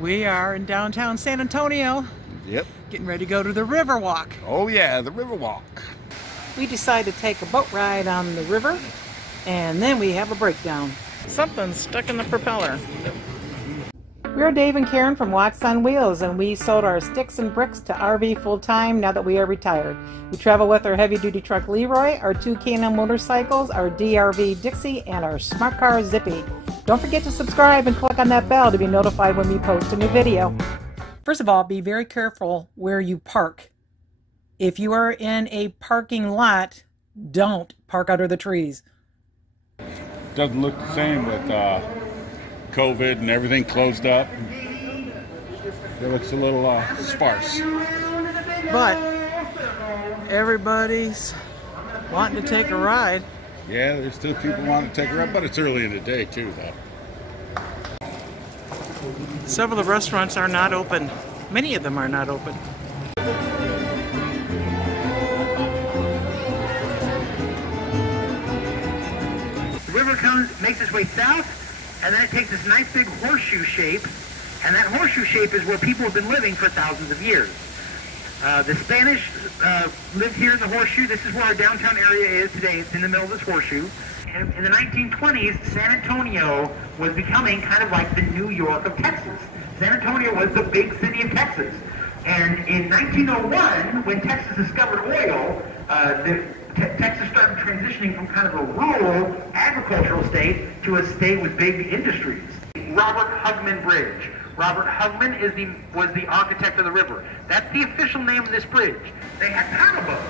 We are in downtown San Antonio. Yep. Getting ready to go to the Riverwalk. Oh yeah, the Riverwalk. We decided to take a boat ride on the river, and then we have a breakdown. Something's stuck in the propeller. We're Dave and Karen from Wax on Wheels, and we sold our sticks and bricks to RV full-time now that we are retired. We travel with our heavy-duty truck Leroy, our two K&M motorcycles, our DRV Dixie, and our smart car Zippy. Don't forget to subscribe and click on that bell to be notified when we post a new video. First of all, be very careful where you park. If you are in a parking lot, don't park under the trees. Doesn't look the same with COVID and everything closed up. It looks a little sparse. But everybody's wanting to take a ride. Yeah, there's still people wanting to take a ride, but it's early in the day too, though. Several of the restaurants are not open. Many of them are not open. The river makes its way south, and then it takes this nice big horseshoe shape, and that horseshoe shape is where people have been living for thousands of years. The Spanish lived here in the horseshoe. This is where our downtown area is today. It's in the middle of this horseshoe. And in the 1920s, San Antonio was becoming kind of like the New York of Texas. San Antonio was the big city of Texas. And in 1901, when Texas discovered oil, Texas started transitioning from kind of a rural agricultural state to a state with big industries. Robert Hugman Bridge. Robert Hugman was the architect of the river. That's the official name of this bridge. They had paddle boats.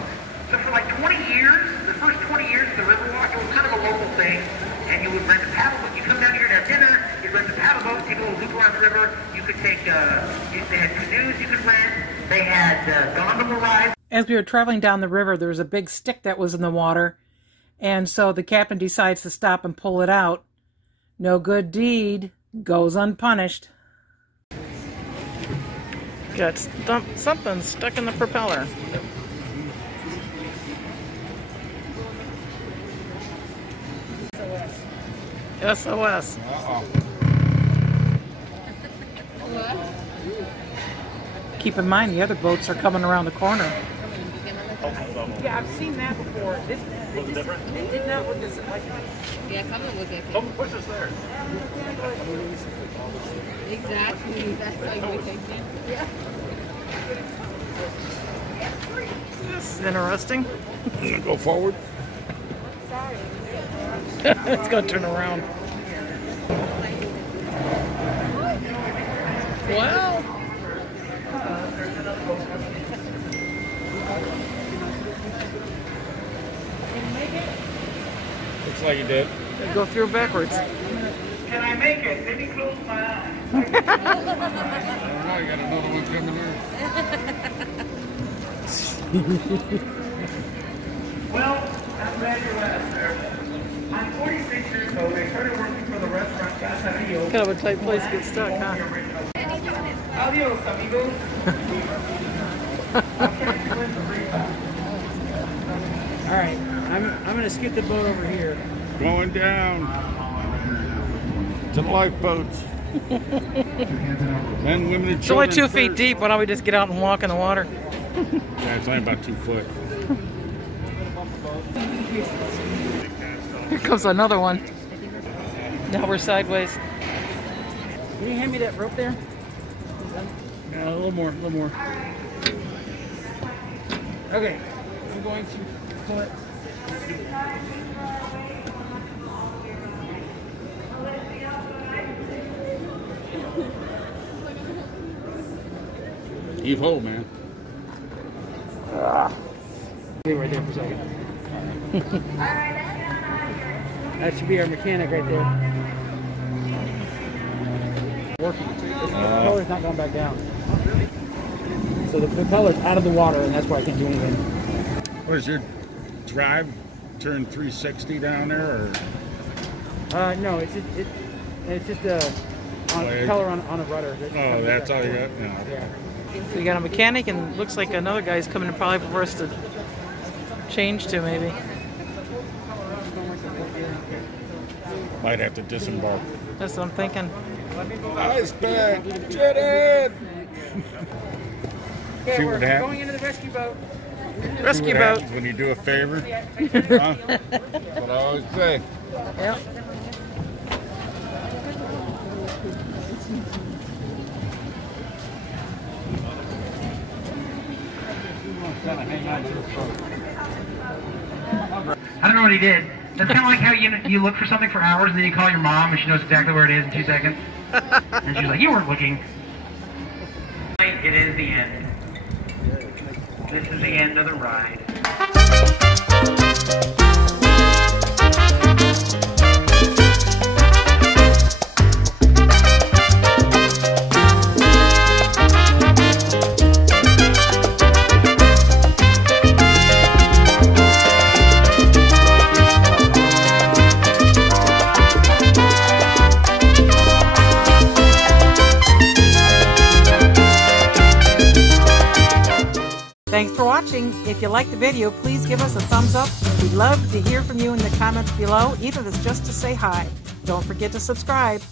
So for like 20 years, the first 20 years of the Riverwalk, it was kind of a local thing. And you would rent a paddle boat. You come down here to have dinner, you'd rent a paddle boat, take a little loop around the river. You could take, they had canoes you could rent. They had gondola rides. As we were traveling down the river, there was a big stick that was in the water. And so the captain decides to stop and pull it out. No good deed goes unpunished. Got something stuck in the propeller. SOS. Uh-oh. Keep in mind, the other boats are coming around the corner. Yeah, I've seen that before. They did not look this like. Yeah, some of them look different. Don't push us there. Exactly. That's like we think. Yeah. This is interesting. I'm gonna go forward. It's gonna turn around. Wow. Looks like he did. Go through backwards. Can I make it? Maybe close my eyes. I don't know, you got another one coming here. Well, I'm glad you asked, sir. I'm 46 years old. I started working for the restaurant 𝗩𝗘𝗏𝗏𝗧𝗏. Kind of a tight place to get stuck, huh? Adios, amigos. All right, I'm going to scoot the boat over here. Going down to the lifeboats. Men, women, and children. It's only 2 feet first. deep. Why don't we just get out and walk in the water? Yeah, it's only about 2 foot. Here comes another one. Now we're sideways. Can you hand me that rope there? A little more, a little more. Okay, I'm going to pull it. Heave ho, man. Stay right there for a second. That should be our mechanic right there. Working. The propeller's not going back down. So the propeller's out of the water, and that's why I can't do anything. What is your drive? Turn 360 down there, or? No, it's just a propeller on a rudder. Oh, that's all you got? No. Yeah. So you got a mechanic, and looks like another guy's coming in probably for us to change to, maybe. Might have to disembark. That's what I'm thinking. Ice bag, get in! Okay, See we're what happens? going into the rescue boat. Rescue See what boat. happens when you do a favor? Huh? That's what I always say. Yep. I don't know what he did. That's kind of like how you look for something for hours and then you call your mom and she knows exactly where it is in 2 seconds. And she's like, you weren't looking. It is the end. This is the end of the ride. Thanks for watching. If you liked the video, please give us a thumbs up. We'd love to hear from you in the comments below, even if it's just to say hi. Don't forget to subscribe.